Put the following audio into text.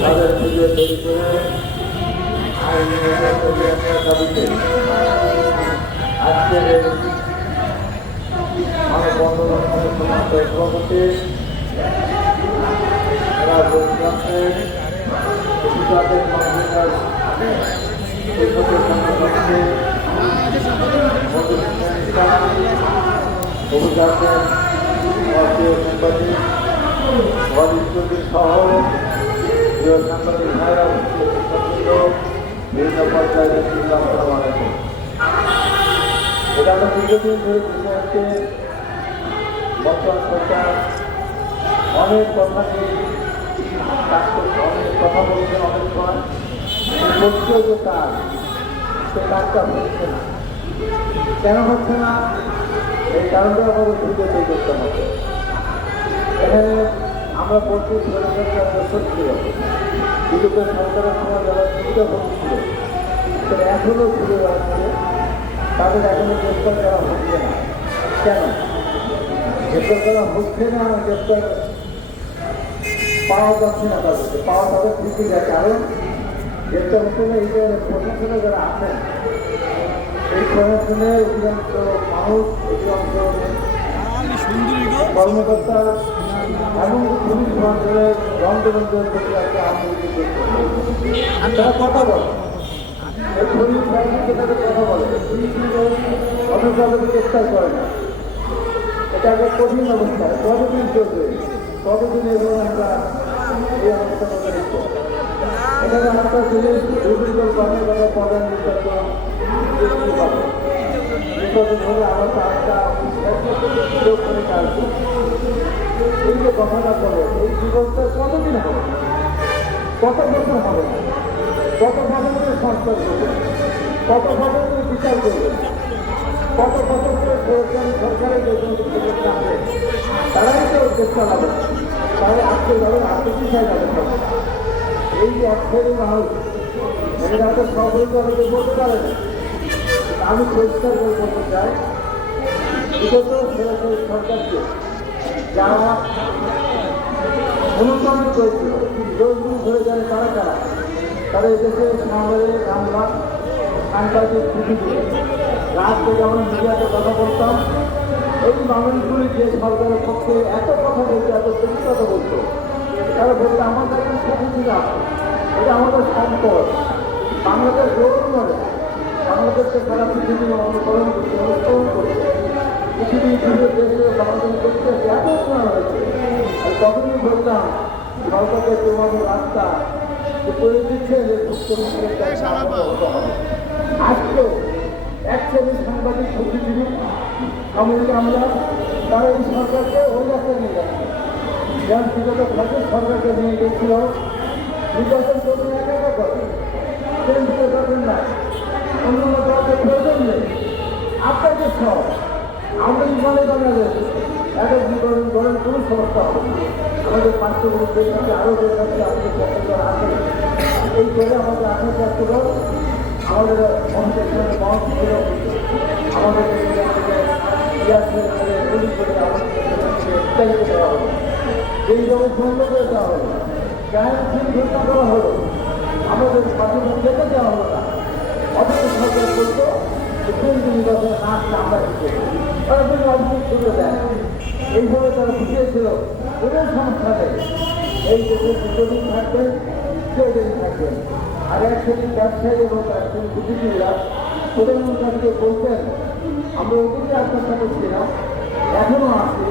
তাদের পুজো তৈরি করে দাবিতে আজকের এই মানববন্ধন অনুষ্ঠান সভাপতি রাজনীতির অভিযানের ভারতীয় সাংবাদিক অজিত সহ প্রিয় সাংবাদিক ভাইরা বিভিন্ন পর্যায়ে এটা আমরা দীর্ঘদিন ধরে বুঝে আসছে বর্তমান সরকার অনেক কথা নিয়ে কাজ করছে অনেক কথা বলছে কেন হচ্ছে না এই কারণটা আমাদের খুঁজে বের করতে হবে। এখানে আমরা বলছি সত্যি বিগত সরকারের সময় যারা সুবিধা হচ্ছিল তারা এখনও ঘুরে আসছে, তাদের এখনও গ্রেপ্তার করা হচ্ছে না। কেন? গ্রেপ্তার করা হচ্ছে না আমার গ্রেপ্তার পাওয়া যাচ্ছে না তাদেরকে। পাওয়া তাদের ঠিকই যায়। কারণ গ্রেপ্তার হচ্ছে না, এই যে প্রশাসনে যারা আছেন এই প্রশাসনে অধিকাংশ মানুষ অধিকাংশ কর্মকর্তা এবং পুলিশ মন্ত্রণের রংবেরঙ্গের প্রতি একটা আন্দোলন তারা কথা বলে। এই পুলিশ বাহিনীকে তাদের কথা বলে। তাদের গ্রেপ্তার করে না। এটা একটা কঠিন অবস্থা। কতদিন চলবে? কতদিন এগুলো আমরা এই অবস্থা এখানে একটা জিনিস দুর্বল কর্মকর্তা প্রধান নির্বাচন নির্বাচন হলে আমরা তারটা করে কাজ যে কথাটা বলে এই জীবনটা কতদিন হবে কত বছর হবে কত বছর ধরে সংস্কার করবে কত বছর বিচার করবে কত বছর সরকারি সরকারের প্রকল্প আছে তারাই তো দেশ চালাবে তারা আজকে যাবে আজকে পিছায় যাবে সব। এই যে এক শ্রেণি মানুষ এরা তো সকল করে বলতে পারে আমি পরিষ্কার করে বলতে চাই। বিগত সরকারি সরকারকে, যারা অনুসরণ করেছিল দোষগুলো ধরে যাবে তারা কারা তারা এদেশে সামনে আমরা সাংবাদিক ছুটি দিয়ে রাত থেকে আমরা মিডিয়াতে কথা বলতাম, এই মানুষগুলি যে সরকারের পক্ষে এত কথা বলতো এত কথা বলতো তারা বলতো আমাদের এখন ছুটি এটা আমাদের সম্পদ। বাংলাদেশ গৌরব করে বাংলাদেশকে সারা পৃথিবী অনুকরণ করছে অনুসরণ করছে। পৃথিবী জুড়ে দেশে বাংলাদেশ করছে এত হয়েছে। আর তখনই বলতাম সরকারকে তোমাদের রাস্তা করে দিচ্ছে যে আজকে এক শ্রেণির সাংবাদিক বুদ্ধিজীবী আমরা তারা এই সরকারকে ওই রাস্তায় নিয়ে যাচ্ছে। যেমন বিগত ভারতের সরকারকে নিয়ে গেছিল নির্বাচন করবে একা একা করে কেন্দ্রীয় করবেন না অন্য দলকে প্রয়োজন নেই আপনাকে সব আমরা মানে বাংলাদেশ এক এক বিবরণ করেন কোনো সমস্যা হবে আমাদের দেশ আছে আরও দেশ আছে আমাদের চট্টগ্রাম আছে এই করে আমাদের আঠাশ চট্টগ্রাম আমাদের মঞ্চের সঙ্গে ছিল আমাদের তৈরি করে আমাদের উৎসাহিত করা হলো এই জমি বন্ধ করে দেওয়া হলো। ফিল ঘোষণা করা হলো? আমাদের পার্শ্ববর্তী যেতে দেওয়া হলো না। অথচ সরকার করতো যে কেন্দ্র নির্বাচনে না আসলে আমরা করব তারা কিন্তু অভিযোগ তুলে দেয় এইভাবে তারা বুঝিয়েছিল কোনো সমস্যা নেই। এই দেশে দুদিন থাকবেন সেদিন থাকবেন আর এক সেদিন ব্যবসায়ী এবং একজন বুদ্ধিজীবীরা প্রধানমন্ত্রীকে বলতেন, আমরা অতীতে আপনার সাথে ছিলাম, এখনও আছি।